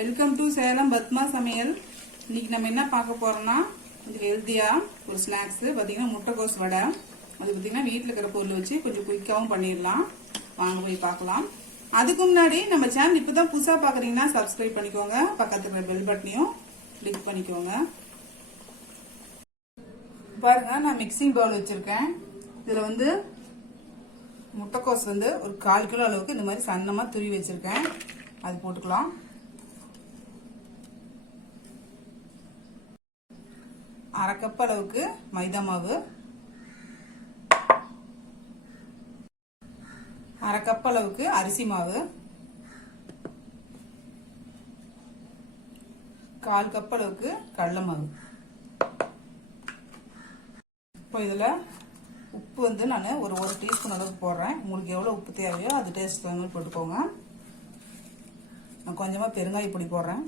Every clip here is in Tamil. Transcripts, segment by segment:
வெல்கம் டு சேலம் பத்மா சமையல். இன்னைக்கு நம்ம என்ன பார்க்க போறோம்னா கொஞ்சம் ஹெல்த்தியா ஒரு ஸ்நாக்ஸ் பார்த்தீங்கன்னா முட்டைக்கோஸ் வடை. அது பார்த்தீங்கன்னா வீட்டில் இருக்கிற பொருள் வச்சு கொஞ்சம் குயிக்காகவும் பண்ணிடலாம். வாங்க போய் பார்க்கலாம். அதுக்கு முன்னாடி நம்ம சேனல் இப்பதான் புதுசா பாக்குறீங்கன்னா சப்ஸ்கிரைப் பண்ணிக்கோங்க. பக்கத்துல பெல் பட்டனையும் கிளிக் பண்ணிக்கோங்க. பாருங்க, நான் மிக்சிங் பவுல் வச்சிருக்கேன். இதுல வந்து முட்டைக்கோஸ் வந்து ஒரு 1/4 கிலோ அளவுக்கு இந்த மாதிரி சன்னமா துருவி வச்சிருக்கேன். அது போட்டுக்கலாம். அரை கப் அளவுக்கு மைதா மாவு, அரை கப் அளவுக்கு அரிசி மாவு, 1/4 கப் அளவுக்கு கடலை மாவு. இப்போ இதுல உப்பு வந்து நான் ஒரு டீஸ்பூன் அளவுக்கு போடுறேன். உங்களுக்கு எவ்வளவு உப்பு தேவையோ அது டேஸ்ட் தகுந்த மாதிரி போட்டுக்கோங்க. நான் கொஞ்சமா பெருங்காய பொடி போடுறேன்.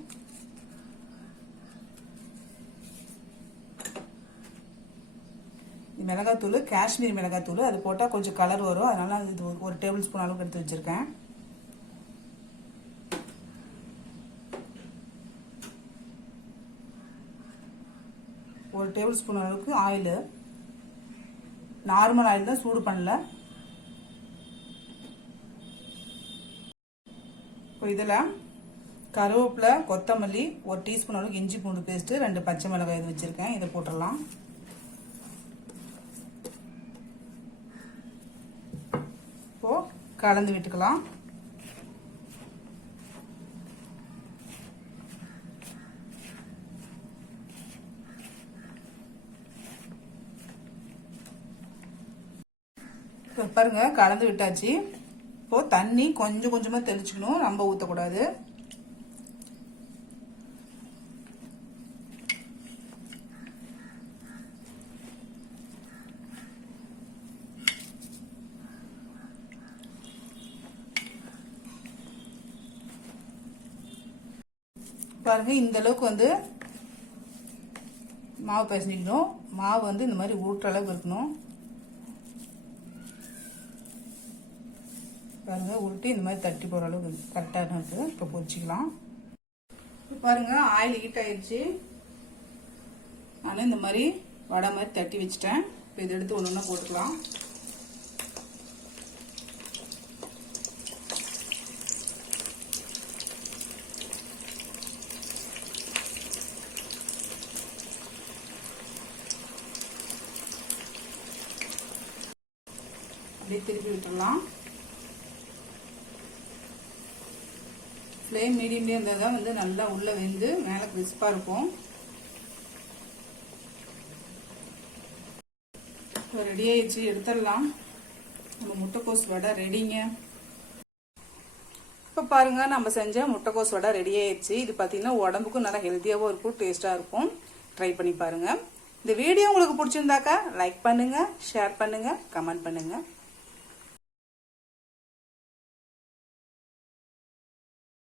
மிளகாத்தூள், காஷ்மீர் மிளகாத்தூள், அது போட்டா கொஞ்சம் கலர் வரும். அதனால இது ஒரு டேபிள் ஸ்பூன் அளவுக்கு எடுத்து வச்சிருக்கேன். ஒரு டேபிள் ஸ்பூன் அளவுக்கு ஆயில், நார்மல் ஆயில் தான், சூடு பண்ணல. இப்போ இதுல கருவேப்பிலை, கொத்தமல்லி, ஒரு டீஸ்பூன் அளவுக்கு இஞ்சி பூண்டு பேஸ்ட், 2 பச்சை மிளகாய் இது வச்சிருக்கேன். இதை போட்டுடலாம். இப்போ கலந்து விட்டுக்கலாம். பாருங்க, கலந்து விட்டாச்சு. இப்போ தண்ணி கொஞ்சம் கொஞ்சமா தெளிச்சுக்கணும், ரொம்ப ஊத்தக்கூடாது. பாருங்க, இந்த அளவுக்கு வந்து மாவு பிசைஞ்சிக்கணும். மாவு வந்து இந்த மாதிரி ஊட்டுற அளவுக்கு இருக்கணும். பாருங்க, உருட்டி இந்த மாதிரி தட்டி போற அளவுக்கு கரெக்டாக இருக்கு. இப்போ பொரிச்சிக்கலாம். பாருங்க, ஆயில் ஹீட் ஆயிடுச்சு. நான் இந்த மாதிரி வடை மாதிரி தட்டி வச்சுட்டேன். இப்போ இதை எடுத்து ஒன்று ஒன்றா போட்டுக்கலாம். அப்படியே திருப்பி விட்டுடலாம். ஃப்ளேம் மீடியம்லேயே இருந்தால் தான் வந்து நல்லா உள்ள வெந்து மேலே கிறிஸ்பா இருக்கும். இப்போ ரெடி ஆயிடுச்சு, எடுத்துடலாம். நம்ம முட்டைக்கோஸ் வடை ரெடிங்க. இப்போ பாருங்க, நம்ம செஞ்ச முட்டைக்கோஸ் வடை ரெடி ஆயிடுச்சு. இது பார்த்தீங்கன்னா உடம்புக்கும் நல்லா ஹெல்த்தியாகவும் இருக்கும், டேஸ்டாக இருக்கும். ட்ரை பண்ணி பாருங்க. இந்த வீடியோ உங்களுக்கு பிடிச்சிருந்தாக்கா லைக் பண்ணுங்க, ஷேர் பண்ணுங்க, கமெண்ட் பண்ணுங்க.